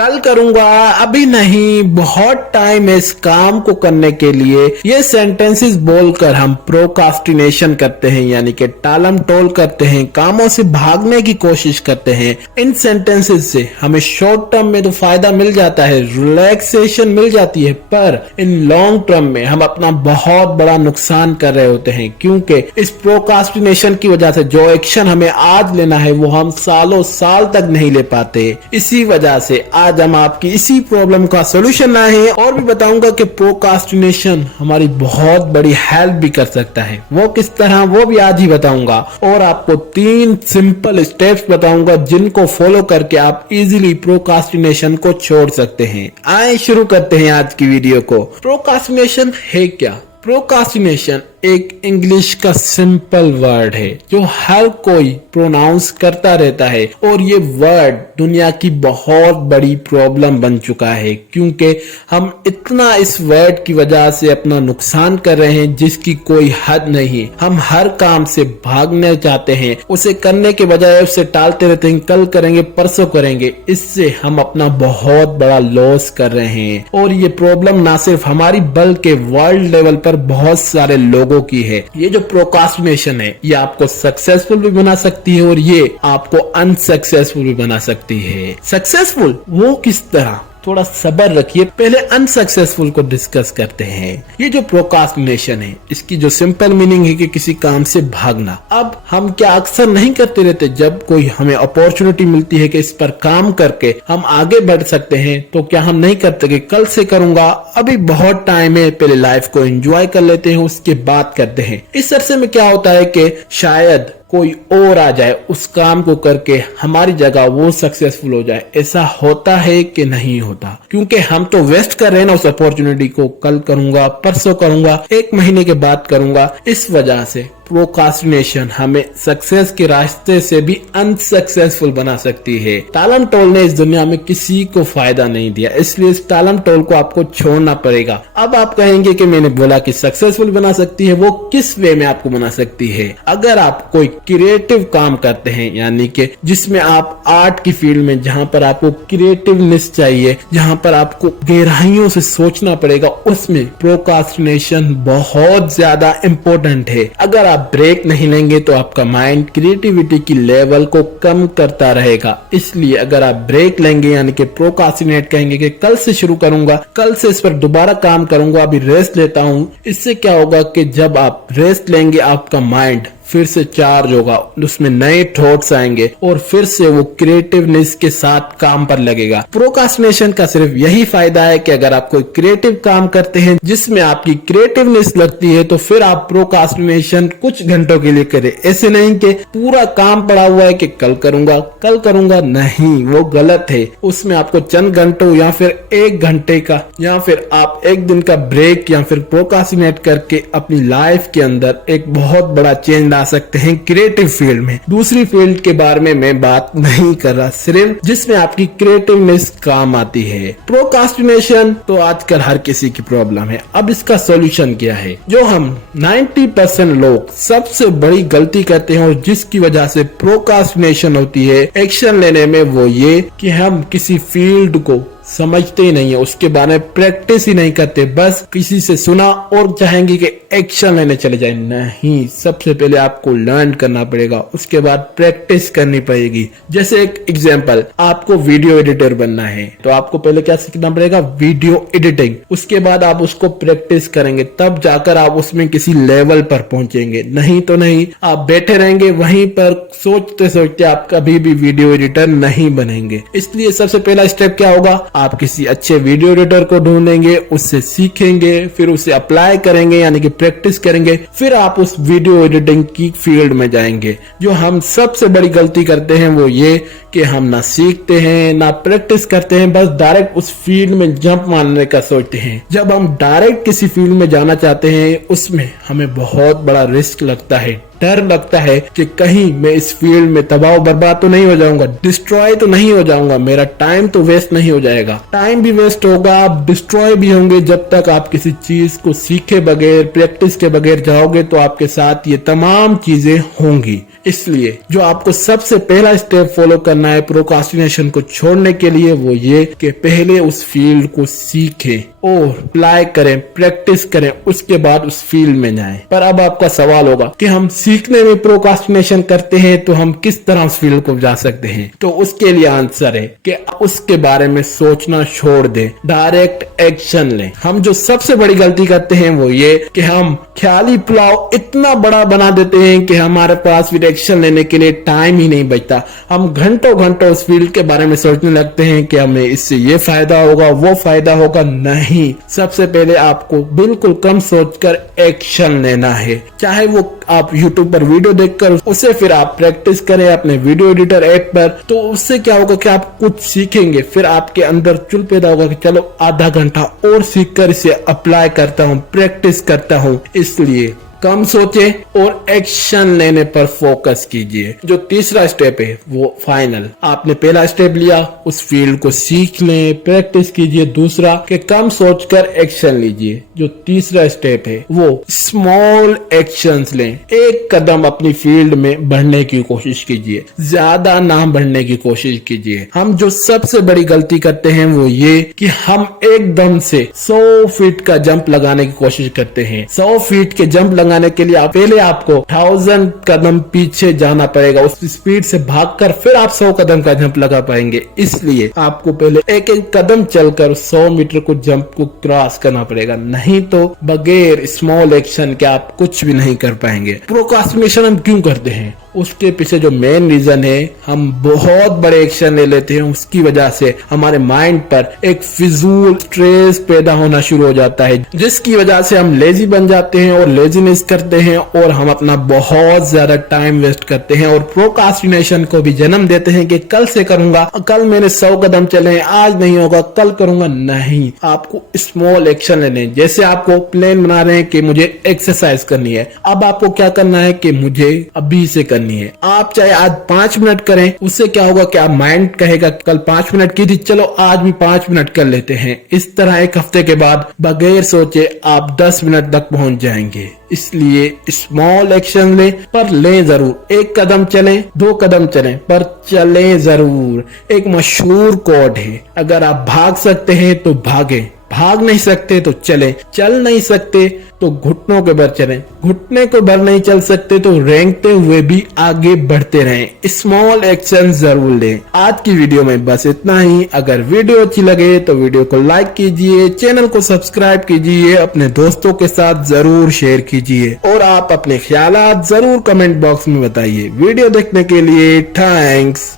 कल करूंगा, अभी नहीं, बहुत टाइम है इस काम को करने के लिए, ये सेंटेंसेस बोलकर हम प्रोकास्टिनेशन करते हैं, यानी कि टालम टोल करते हैं, कामों से भागने की कोशिश करते हैं। इन सेंटेंसेस से हमें शॉर्ट टर्म में तो फायदा मिल जाता है, रिलैक्सेशन मिल जाती है, पर इन लॉन्ग टर्म में हम अपना बहुत बड़ा नुकसान कर रहे होते हैं, क्योंकि इस प्रोकास्टिनेशन की वजह से जो एक्शन हमें आज लेना है वो हम सालों साल तक नहीं ले पाते। इसी वजह से आज हम आपकी इसी प्रॉब्लम का सोल्यूशन लाए हैं और भी बताऊंगा कि प्रोकास्टिनेशन हमारी बहुत बड़ी हेल्प भी कर सकता है। वो किस तरह, वो भी आज ही बताऊंगा और आपको 3 सिंपल स्टेप्स बताऊंगा जिनको फॉलो करके आप इजीली प्रोकास्टिनेशन को छोड़ सकते हैं। आए शुरू करते हैं आज की वीडियो को। प्रोकास्टिनेशन है क्या? प्रोकास्टिनेशन एक इंग्लिश का सिंपल वर्ड है जो हर कोई प्रोनाउंस करता रहता है और ये वर्ड दुनिया की बहुत बड़ी प्रॉब्लम बन चुका है, क्योंकि हम इतना इस वर्ड की वजह से अपना नुकसान कर रहे हैं जिसकी कोई हद नहीं। हम हर काम से भागना चाहते हैं, उसे करने के बजाय उसे टालते रहते हैं, कल करेंगे, परसों करेंगे। इससे हम अपना बहुत बड़ा लॉस कर रहे हैं और ये प्रॉब्लम ना सिर्फ हमारी बल्कि वर्ल्ड लेवल पर बहुत सारे लोगों की है। ये जो प्रोकास्टिनेशन है ये आपको सक्सेसफुल भी बना सकती है और ये आपको अनसक्सेसफुल भी बना सकती है। सक्सेसफुल वो किस तरह? थोड़ा सब्र रखिए, पहले अनसक्सेसफुल को डिस्कस करते हैं। ये जो प्रोकास्टिनेशन है इसकी जो सिंपल मीनिंग है कि किसी काम से भागना। अब हम क्या अक्सर नहीं करते रहते, जब कोई हमें अपॉर्चुनिटी मिलती है कि इस पर काम करके हम आगे बढ़ सकते हैं, तो क्या हम नहीं करते कि कल से करूंगा, अभी बहुत टाइम है, पहले लाइफ को एंजॉय कर लेते हैं, उसके बाद करते हैं। इस अरसे में क्या होता है कि शायद कोई और आ जाए उस काम को करके हमारी जगह, वो सक्सेसफुल हो जाए। ऐसा होता है कि नहीं होता? क्योंकि हम तो वेस्ट कर रहे हैं ना उस अपॉर्चुनिटी को, कल करूंगा, परसों करूंगा, 1 महीने के बाद करूंगा। इस वजह से प्रोकास्टिनेशन हमें सक्सेस के रास्ते से भी अनसक्सेसफुल बना सकती है। टालम टोल ने इस दुनिया में किसी को फायदा नहीं दिया, इसलिए इस टालम टोल को आपको छोड़ना पड़ेगा। अब आप कहेंगे कि मैंने बोला कि सक्सेसफुल बना सकती है, वो किस वे में आपको बना सकती है? अगर आप कोई क्रिएटिव काम करते हैं, यानी कि जिसमें आप आर्ट की फील्ड में, जहां पर आपको क्रिएटिवनेस चाहिए, जहां पर आपको गहराइयों से सोचना पड़ेगा, उसमें प्रोकास्टिनेशन बहुत ज्यादा इंपॉर्टेंट है। अगर आप ब्रेक नहीं लेंगे तो आपका माइंड क्रिएटिविटी की लेवल को कम करता रहेगा। इसलिए अगर आप ब्रेक लेंगे, यानी कि प्रोकास्टिनेट कहेंगे कि कल से शुरू करूंगा, कल से इस पर दोबारा काम करूंगा, अभी रेस्ट लेता हूं, इससे क्या होगा कि जब आप रेस्ट लेंगे आपका माइंड फिर से चार्ज होगा, उसमें नए थॉट्स आएंगे और फिर से वो क्रिएटिवनेस के साथ काम पर लगेगा। प्रोकास्टिनेशन का सिर्फ यही फायदा है कि अगर आप कोई क्रिएटिव काम करते हैं जिसमें आपकी क्रिएटिवनेस लगती है, तो फिर आप प्रोकास्टिनेशन कुछ घंटों के लिए करें। ऐसे नहीं कि पूरा काम पड़ा हुआ है कि कल करूंगा, नहीं, वो गलत है। उसमें आपको चंद घंटों या फिर 1 घंटे का या फिर आप 1 दिन का ब्रेक या फिर प्रोकास्टिनेट करके अपनी लाइफ के अंदर एक बहुत बड़ा चेंज आ सकते हैं क्रिएटिव फील्ड में। दूसरी फील्ड के बारे में मैं बात नहीं कर रहा, सिर्फ जिसमें आपकी क्रिएटिवनेस काम आती है। प्रोकास्टिनेशन तो आजकल हर किसी की प्रॉब्लम है। अब इसका सॉल्यूशन क्या है? जो हम 90% लोग सबसे बड़ी गलती करते हैं और जिसकी वजह से प्रोकास्टिनेशन होती है एक्शन लेने में, वो ये कि हम किसी फील्ड को समझते ही नहीं है, उसके बारे में प्रैक्टिस ही नहीं करते, बस किसी से सुना और चाहेंगे कि एक्शन लेने चले जाए। नहीं, सबसे पहले आपको लर्न करना पड़ेगा, उसके बाद प्रैक्टिस करनी पड़ेगी। जैसे एक एग्जांपल, आपको वीडियो एडिटर बनना है तो आपको पहले क्या सीखना पड़ेगा? Video editing. उसके बाद आप उसको प्रैक्टिस करेंगे, तब जाकर आप उसमें किसी लेवल पर पहुंचेंगे। नहीं तो नहीं, आप बैठे रहेंगे वहीं पर सोचते सोचते आप कभी भी वीडियो एडिटर नहीं बनेंगे। इसलिए सबसे पहला स्टेप क्या होगा? आप किसी अच्छे वीडियो एडिटर को ढूंढेंगे, उससे सीखेंगे, फिर उसे अप्लाई करेंगे, यानी कि प्रैक्टिस करेंगे, फिर आप उस वीडियो एडिटिंग की फील्ड में जाएंगे। जो हम सबसे बड़ी गलती करते हैं वो ये कि हम ना सीखते हैं ना प्रैक्टिस करते हैं, बस डायरेक्ट उस फील्ड में जंप मारने का सोचते हैं। जब हम डायरेक्ट किसी फील्ड में जाना चाहते हैं उसमें हमें बहुत बड़ा रिस्क लगता है, डर लगता है कि कहीं मैं इस फील्ड में तबाह बर्बाद तो नहीं हो जाऊंगा, डिस्ट्रॉय तो नहीं हो जाऊंगा, मेरा टाइम तो वेस्ट नहीं हो जाएगा। टाइम भी वेस्ट होगा, आप डिस्ट्रॉय भी होंगे। जब तक आप किसी चीज को सीखे बगैर, प्रैक्टिस के बगैर जाओगे तो आपके साथ ये तमाम चीजें होंगी। इसलिए जो आपको सबसे पहला स्टेप फॉलो करना है प्रोक्रास्टिनेशन को छोड़ने के लिए वो ये कि पहले उस फील्ड को सीखें और अप्लाई करें, प्रैक्टिस करें, उसके बाद उस फील्ड में जाएं। पर अब आपका सवाल होगा कि हम सीखने में प्रोक्रास्टिनेशन करते हैं तो हम किस तरह उस फील्ड को जा सकते हैं। तो उसके लिए आंसर है कि उसके बारे में सोचना छोड़ दें, डायरेक्ट एक्शन लें। हम जो सबसे बड़ी गलती करते हैं वो ये कि हम ख्याली पुलाव इतना बड़ा बना देते हैं कि हमारे पास फिर एक्शन लेने के लिए टाइम ही नहीं बचता। हम घंटों घंटों उस फील्ड के बारे में सोचने लगते हैं कि हमें इससे ये फायदा होगा, वो फायदा होगा। नहीं, सबसे पहले आपको बिल्कुल कम सोचकर एक्शन लेना है। चाहे वो आप YouTube पर वीडियो देखकर उसे फिर आप प्रैक्टिस करें अपने वीडियो एडिटर ऐप पर, तो उससे क्या होगा कि आप कुछ सीखेंगे, फिर आपके अंदर चुल पैदा होगा कि चलो आधा घंटा और सीखकर इसे अप्लाई करता हूँ, प्रैक्टिस करता हूँ। इसलिए कम सोचे और एक्शन लेने पर फोकस कीजिए। जो तीसरा स्टेप है वो फाइनल। आपने पहला स्टेप लिया, उस फील्ड को सीख लें, प्रैक्टिस कीजिए। दूसरा कि कम सोचकर एक्शन लीजिए। जो तीसरा स्टेप है वो स्मॉल एक्शंस लें। एक कदम अपनी फील्ड में बढ़ने की कोशिश कीजिए, ज्यादा ना बढ़ने की कोशिश कीजिए। हम जो सबसे बड़ी गलती करते हैं वो ये कि हम एकदम से 100 फीट का जंप लगाने की कोशिश करते हैं। 100 फीट के जंप लगाने के लिए पहले आपको 1000 कदम पीछे जाना पड़ेगा। उस स्पीड से भागकर फिर आप 100 कदम का जंप लगा पाएंगे। इसलिए आपको पहले एक एक कदम चलकर 100 मीटर को जंप को क्रॉस करना पड़ेगा। नहीं तो बगैर स्मॉल एक्शन के आप कुछ भी नहीं कर पाएंगे। प्रोक्रास्टिनेशन हम क्यों करते हैं, उसके पीछे जो मेन रीजन है, हम बहुत बड़े एक्शन ले लेते हैं। उसकी वजह से हमारे माइंड पर एक फिजूल स्ट्रेस पैदा होना शुरू हो जाता है, जिसकी वजह से हम लेजी बन जाते हैं और लेजीनेस करते हैं और हम अपना बहुत ज्यादा टाइम वेस्ट करते हैं और प्रोक्रास्टिनेशन को भी जन्म देते हैं कि कल से करूंगा, कल मैंने 100 कदम चले, आज नहीं होगा, कल करूंगा। नहीं, आपको स्मॉल एक्शन लेने। जैसे आपको प्लान बना रहे हैं कि मुझे एक्सरसाइज करनी है, अब आपको क्या करना है कि मुझे अभी से करनी है। आप चाहे आज 5 मिनट करें, उससे क्या होगा कि आप माइंड कहेगा कल 5 मिनट की थी, चलो आज भी 5 मिनट कर लेते हैं। इस तरह एक हफ्ते के बाद बगैर सोचे आप 10 मिनट तक पहुंच जाएंगे। इसलिए स्मॉल एक्शन लें, पर लें जरूर। एक कदम चलें, 2 कदम चलें, पर चलें जरूर। एक मशहूर कोड है, अगर आप भाग सकते हैं तो भागें, भाग नहीं सकते तो चलें, चल नहीं सकते तो घुटनों के बल चलें, घुटने को बल नहीं चल सकते तो रेंगते हुए भी आगे बढ़ते रहें। स्मॉल एक्शन जरूर लें। आज की वीडियो में बस इतना ही। अगर वीडियो अच्छी लगे तो वीडियो को लाइक कीजिए, चैनल को सब्सक्राइब कीजिए, अपने दोस्तों के साथ जरूर शेयर कीजिए और आप अपने ख्यालात जरूर कमेंट बॉक्स में बताइए। वीडियो देखने के लिए थैंक्स।